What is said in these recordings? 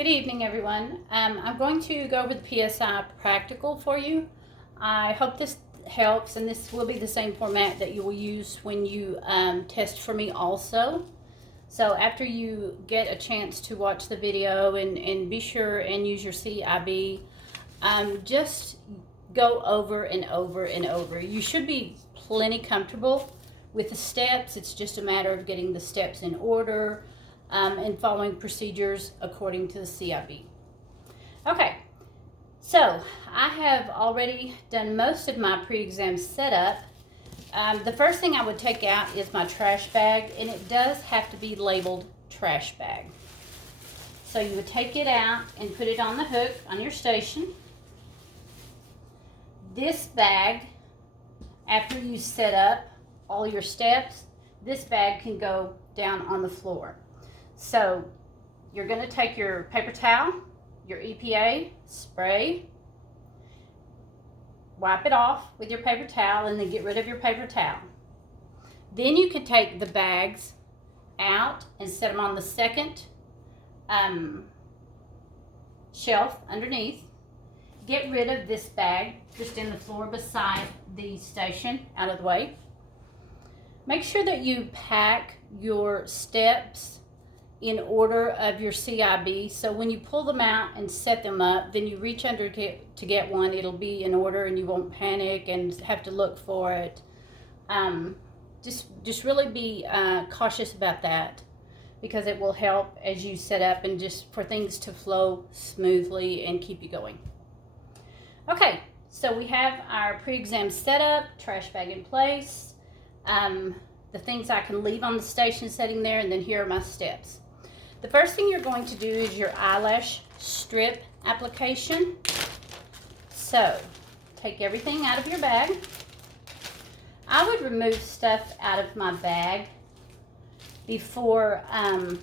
Good evening, everyone. I'm going to go over the PSI practical for you. I hope this helps, and this will be the same format that you will use when you test for me also. So after you get a chance to watch the video and be sure and use your CIB, just go over and over and over. You should be plenty comfortable with the steps. It's just a matter of getting the steps in order and following procedures according to the CIB. Okay, so I have already done most of my pre-exam setup. The first thing I would take out is my trash bag, and it does have to be labeled trash bag. So you would take it out and put it on the hook on your station. This bag, after you set up all your steps, this bag can go down on the floor. So you're going to take your paper towel, your EPA spray, wipe it off with your paper towel, and then get rid of your paper towel. Then you can take the bags out and set them on the second shelf underneath. Get rid of this bag just in the floor beside the station, out of the way. Make sure that you pack your steps in order of your CIB, so when you pull them out and set them up, then you reach under to get one, it'll be in order and you won't panic and have to look for it. Just really be cautious about that, because it will help as you set up and just for things to flow smoothly and keep you going. Okay, so we have our pre-exam setup, trash bag in place, the things I can leave on the station setting there, and then here are my steps. The first thing you're going to do is your eyelash strip application. So, take everything out of your bag. I would remove stuff out of my bag before I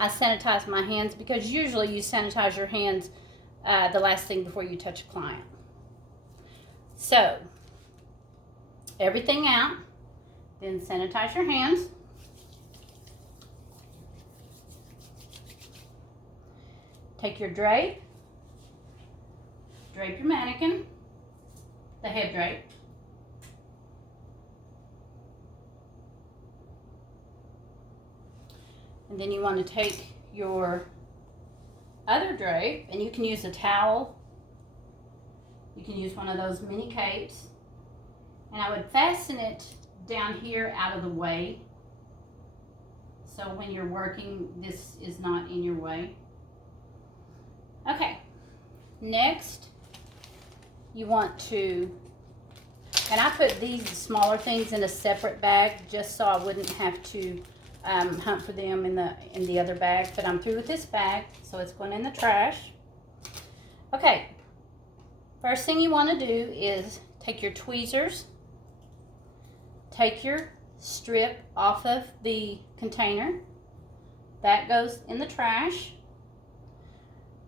sanitize my hands, because usually you sanitize your hands the last thing before you touch a client. So, everything out, then sanitize your hands. Take your drape your mannequin, the head drape. And then you want to take your other drape, and you can use a towel. You can use one of those mini capes. And I would fasten it down here out of the way, so when you're working, this is not in your way. Okay, next you want to, and I put these smaller things in a separate bag just so I wouldn't have to hunt for them in the other bag, but I'm through with this bag, so it's going in the trash. Okay, first thing you want to do is take your tweezers, take your strip off of the container, that goes in the trash.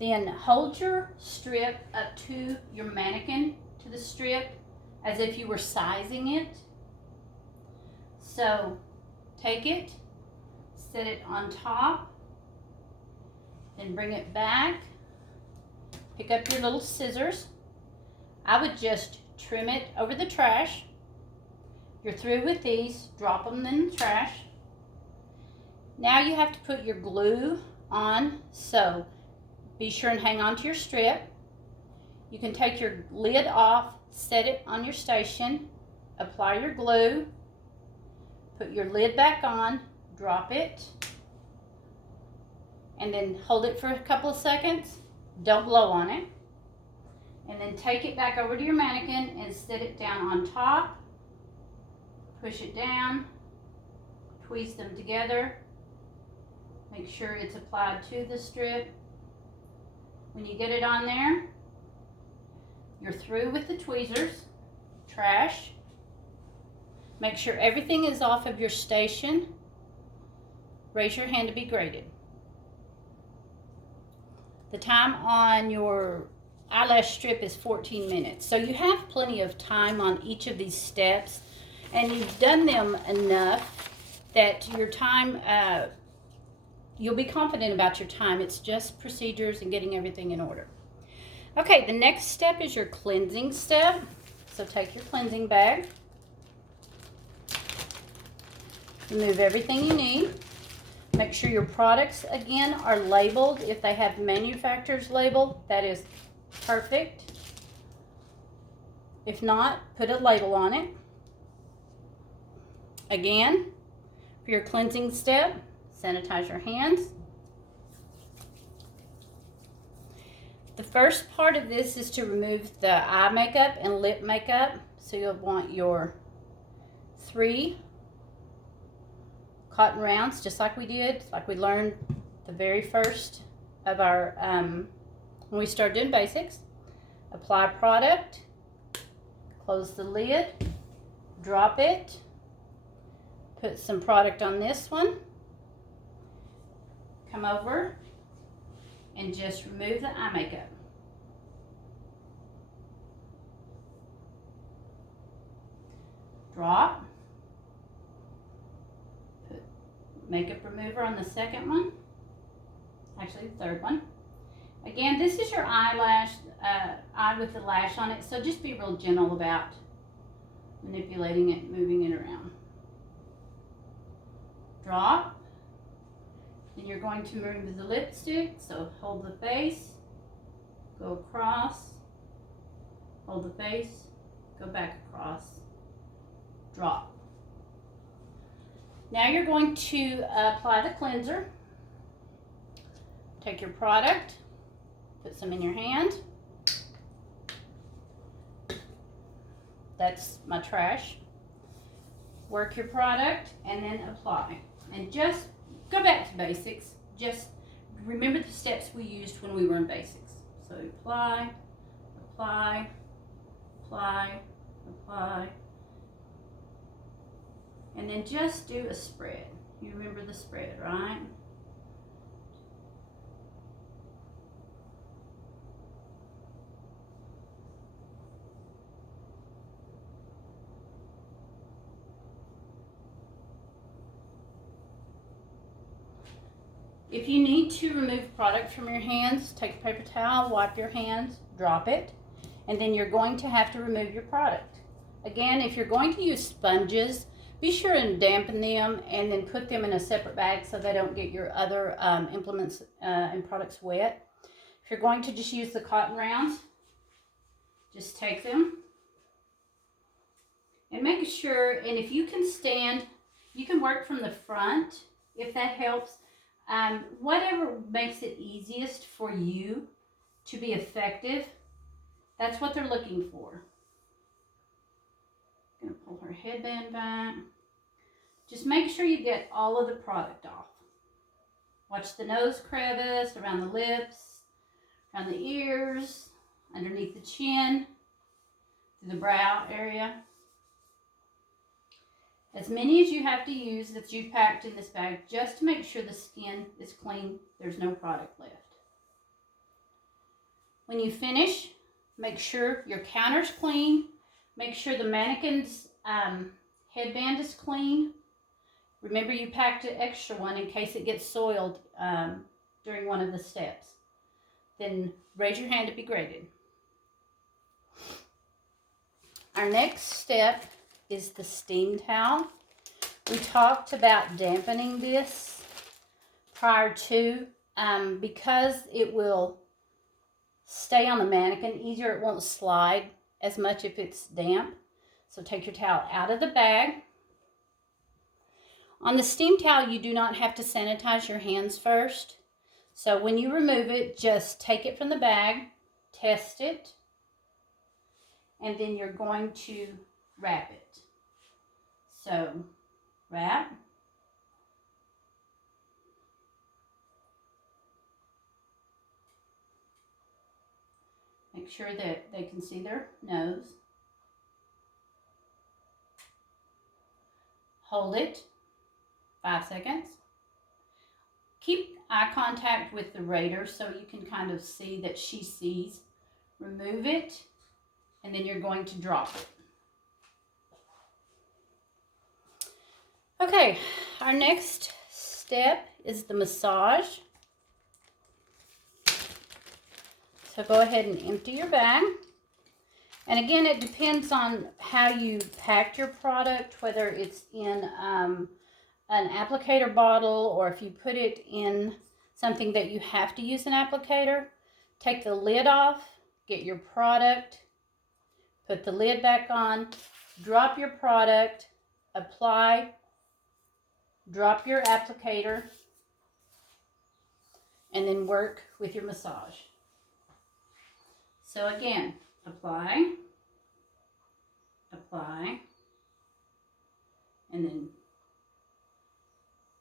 Then hold your strip up to your mannequin, to the strip, as if you were sizing it. So take it, set it on top, then bring it back. Pick up your little scissors. I would just trim it over the trash. You're through with these, drop them in the trash. Now you have to put your glue on, so be sure and hang on to your strip. You can take your lid off, set it on your station, apply your glue, put your lid back on, drop it, and then hold it for a couple of seconds. Don't blow on it. And then take it back over to your mannequin and set it down on top. Push it down, tweeze them together. Make sure it's applied to the strip. When you get it on there, you're through with the tweezers. Trash. Make sure everything is off of your station. Raise your hand to be graded. The time on your eyelash strip is 14 minutes. So you have plenty of time on each of these steps, and you've done them enough that your time you'll be confident about your time. It's just procedures and getting everything in order. Okay, the next step is your cleansing step. So take your cleansing bag. Remove everything you need. Make sure your products, again, are labeled. If they have manufacturer's label, that is perfect. If not, put a label on it. Again, for your cleansing step, sanitize your hands. The first part of this is to remove the eye makeup and lip makeup. So you'll want your 3 cotton rounds, just like we did, like we learned the very first of our, when we started doing basics. Apply product, close the lid, drop it, put some product on this one, come over and just remove the eye makeup. Drop. Put makeup remover on the second one. Actually, the third one. Again, this is your eyelash, eye with the lash on it, so just be real gentle about manipulating it, moving it around. Drop. Then you're going to remove the lipstick, so hold the face, go across, hold the face, go back across, drop. Now you're going to apply the cleanser. Take your product, put some in your hand. That's my trash. Work your product and then apply. And just go back to basics. Just remember the steps we used when we were in basics. So apply, apply, apply, apply. And then just do a spread. You remember the spread, right? If you need to remove product from your hands, take a paper towel, wipe your hands, drop it, and then you're going to have to remove your product. Again, if you're going to use sponges, be sure and dampen them and then put them in a separate bag so they don't get your other implements and products wet. If you're going to just use the cotton rounds, just take them and make sure, and if you can stand, you can work from the front if that helps. Whatever makes it easiest for you to be effective, that's what they're looking for. I'm going to pull her headband back. Just make sure you get all of the product off. Watch the nose crevice, around the lips, around the ears, underneath the chin, through the brow area. As many as you have to use that you packed in this bag, just to make sure the skin is clean, there's no product left. When you finish, make sure your counter's clean. Make sure the mannequin's headband is clean. Remember, you packed an extra one in case it gets soiled during one of the steps. Then raise your hand to be graded. Our next step is the steam towel. We talked about dampening this prior to, because it will stay on the mannequin easier. It won't slide as much if it's damp. So take your towel out of the bag. On the steam towel, you do not have to sanitize your hands first. So when you remove it, just take it from the bag, test it, and then you're going to wrap it. So wrap. Make sure that they can see their nose. Hold it 5 seconds. Keep eye contact with the raider so you can kind of see that she sees. Remove it, and then you're going to drop it. Okay, our next step is the massage. So go ahead and empty your bag. And again, it depends on how you packed your product, whether it's in an applicator bottle or if you put it in something that you have to use an applicator. Take the lid off, get your product, put the lid back on, drop your product, apply, drop your applicator, and then work with your massage. So again, apply, apply, and then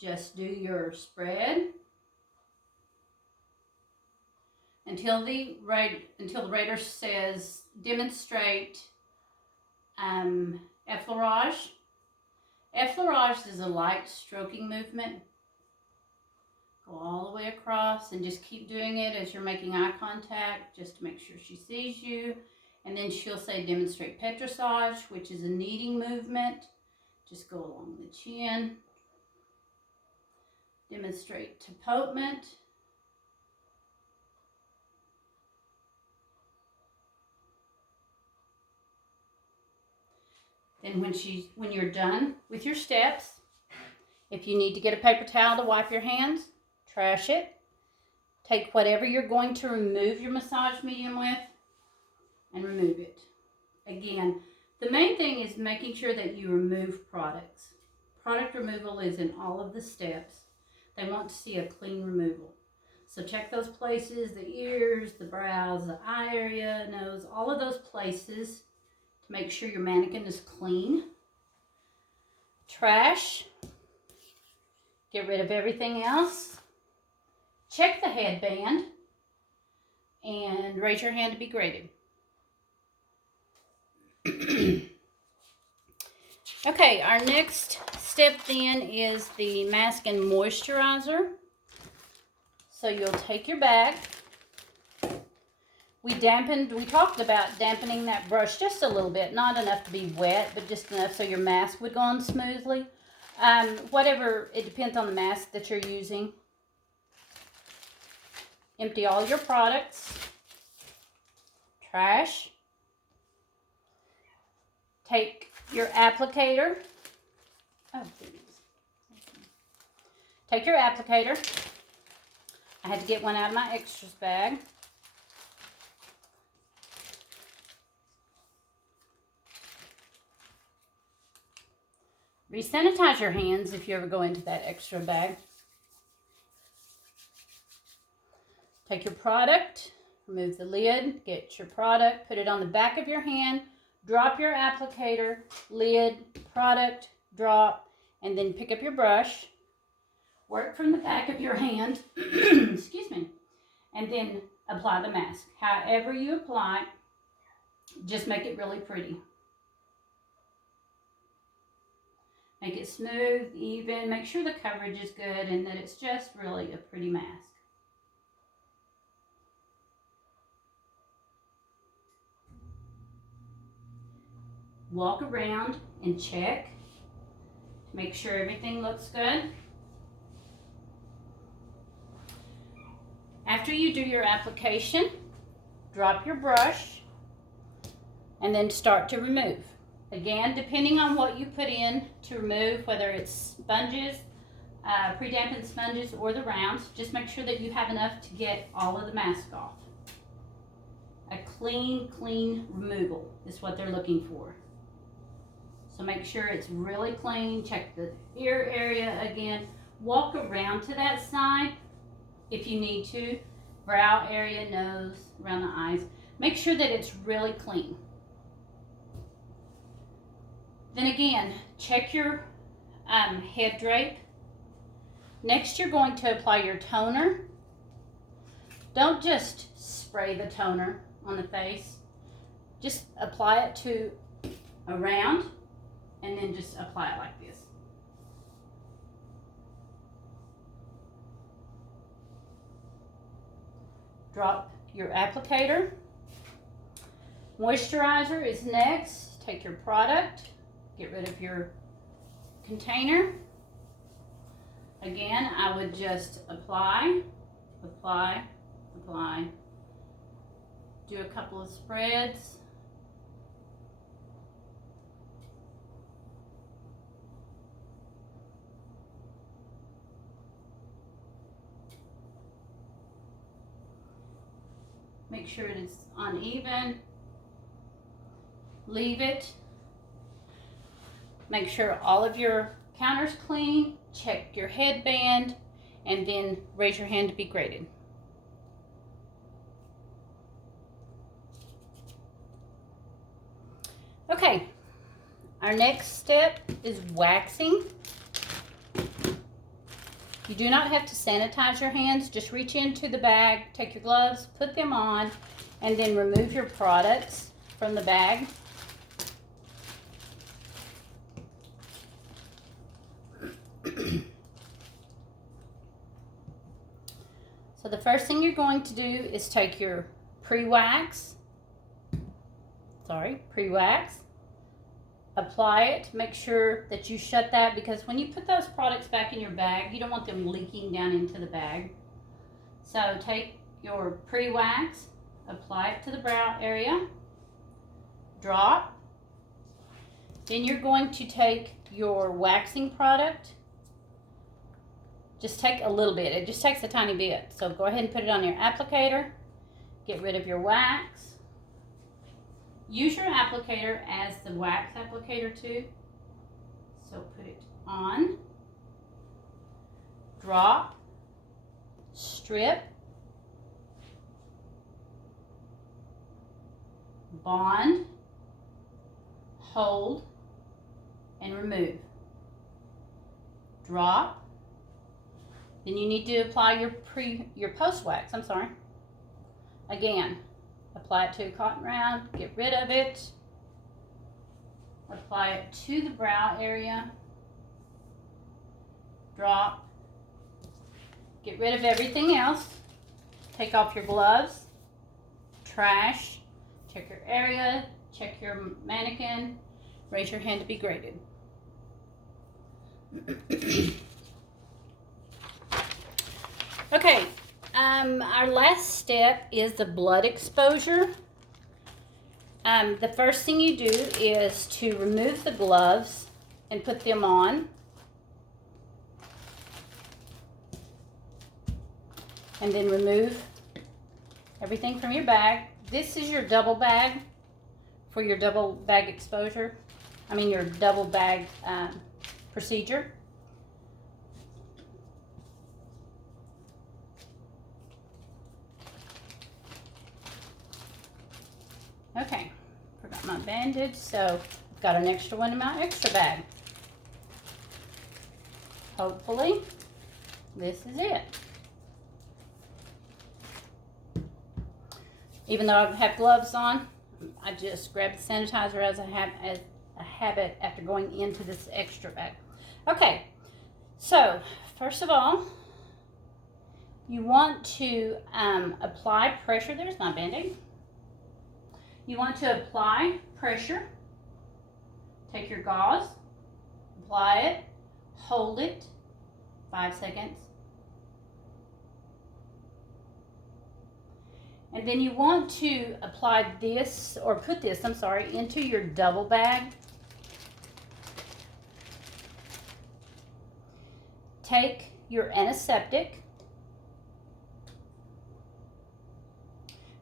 just do your spread until the rater says demonstrate effleurage. Effleurage is a light stroking movement. Go all the way across and just keep doing it as you're making eye contact, just to make sure she sees you. And then she'll say demonstrate petrissage, which is a kneading movement. Just go along the chin. Demonstrate tapotement. Then when you're done with your steps, if you need to get a paper towel to wipe your hands, trash it. Take whatever you're going to remove your massage medium with and remove it. Again, the main thing is making sure that you remove products. Product removal is in all of the steps. They want to see a clean removal. So check those places, the ears, the brows, the eye area, nose, all of those places to make sure your mannequin is clean. Trash. Get rid of everything else. Check the headband and raise your hand to be graded. Okay, our next step then is the mask and moisturizer. So you'll take your bag. We talked about dampening that brush just a little bit, not enough to be wet, but just enough so your mask would go on smoothly. Whatever, it depends on the mask that you're using. Empty all your products. Trash. Take your applicator. Oh, please. Take your applicator. I had to get one out of my extras bag. Re-sanitize your hands if you ever go into that extra bag. Take your product, remove the lid, get your product, put it on the back of your hand, drop your applicator, lid, product, drop, and then pick up your brush. Work from the back of your hand, excuse me, and then apply the mask. However you apply, just make it really pretty. Make it smooth, even. Make sure the coverage is good and that it's just really a pretty mask. Walk around and check to make sure everything looks good. After you do your application, drop your brush and then start to remove. Again, depending on what you put in to remove, whether it's sponges, pre-dampened sponges, or the rounds, just make sure that you have enough to get all of the mask off. A clean removal is what they're looking for. So make sure it's really clean. Check the ear area again. Walk around to that side if you need to. Brow area, nose, around the eyes. Make sure that it's really clean. Then again, check your head drape. Next, you're going to apply your toner. Don't just spray the toner on the face. Just apply it to around and then just apply it like this. Drop your applicator. Moisturizer is next. Take your product. Get rid of your container. Again, I would just apply, apply, apply. Do a couple of spreads. Make sure it is uneven. Leave it. Make sure all of your counter's clean. Check your headband, and then raise your hand to be graded. Okay, our next step is waxing. You do not have to sanitize your hands. Just reach into the bag, take your gloves, put them on, and then remove your products from the bag. So the first thing you're going to do is take your pre-wax, apply it. Make sure that you shut that, because when you put those products back in your bag, you don't want them leaking down into the bag. So take your pre-wax, apply it to the brow area, drop. Then you're going to take your waxing product. Just take a little bit. It just takes a tiny bit. So go ahead and put it on your applicator. Get rid of your wax. Use your applicator as the wax applicator too. So put it on, drop, strip, bond, hold, and remove. Drop. Then you need to apply your post wax. Again, apply it to a cotton round, get rid of it. Apply it to the brow area. Drop. Get rid of everything else. Take off your gloves. Trash. Check your area. Check your mannequin. Raise your hand to be graded. Okay, our last step is the blood exposure. The first thing you do is to remove the gloves and put them on. And then remove everything from your bag. This is your double bag for your double bag exposure. Your double bag procedure. Okay, forgot my bandage, so I've got an extra one in my extra bag. Hopefully, this is it. Even though I have gloves on, I just grab the sanitizer as a habit after going into this extra bag. Okay, so first of all, you want to apply pressure. There's my Band-Aid. You want to apply pressure. Take your gauze, apply it, hold it 5 seconds. And then you want to apply this, or put this, into your double bag. Take your antiseptic.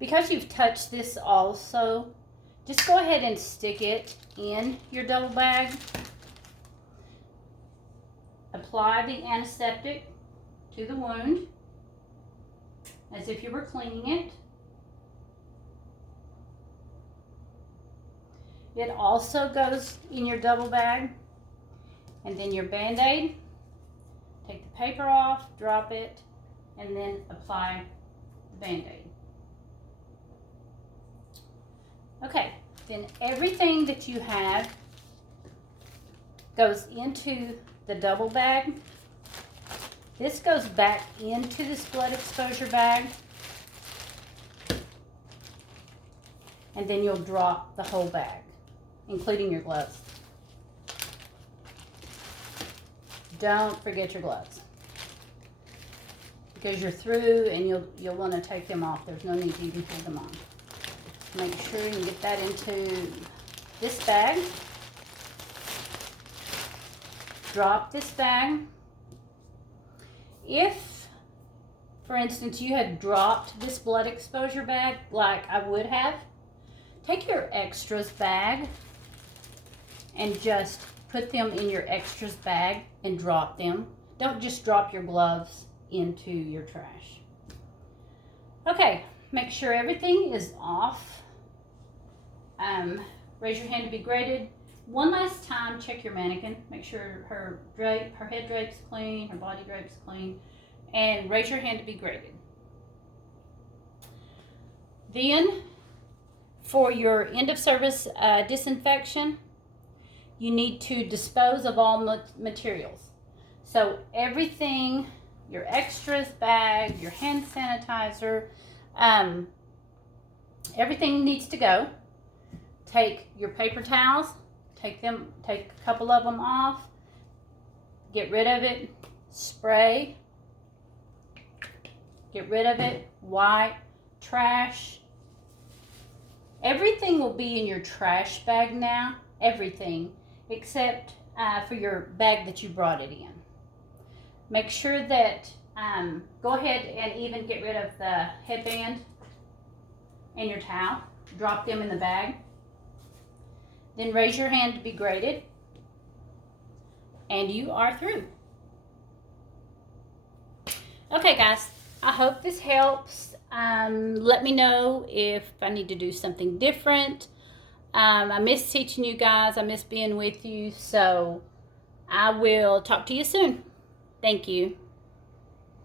Because you've touched this also, just go ahead and stick it in your double bag. Apply the antiseptic to the wound as if you were cleaning it. It also goes in your double bag. And then your Band-Aid. Take the paper off, drop it, and then apply the Band-Aid. Okay, then everything that you have goes into the double bag. This goes back into this blood exposure bag. And then you'll drop the whole bag, including your gloves. Don't forget your gloves. because you're through and you'll want to take them off. There's no need to even put them on. Make sure you get that into this bag. Drop this bag. If, for instance, you had dropped this blood exposure bag like I would have, take your extras bag and just put them in your extras bag and drop them. Don't just drop your gloves into your trash. Okay, make sure everything is off. Raise your hand to be graded. One last time, check your mannequin. Make sure her head drape's clean, her body drape's clean, and raise your hand to be graded. Then, for your end of service disinfection, you need to dispose of all materials. So everything, your extras bag, your hand sanitizer, everything needs to go. Take your paper towels, take a couple of them off, get rid of it, spray, get rid of it, wipe, trash. Everything will be in your trash bag now, everything, except for your bag that you brought it in. Make sure that, go ahead and even get rid of the headband and your towel. Drop them in the bag. Then raise your hand to be graded. And you are through. Okay, guys, I hope this helps. Let me know if I need to do something different. I miss teaching you guys. I miss being with you. So I will talk to you soon. Thank you.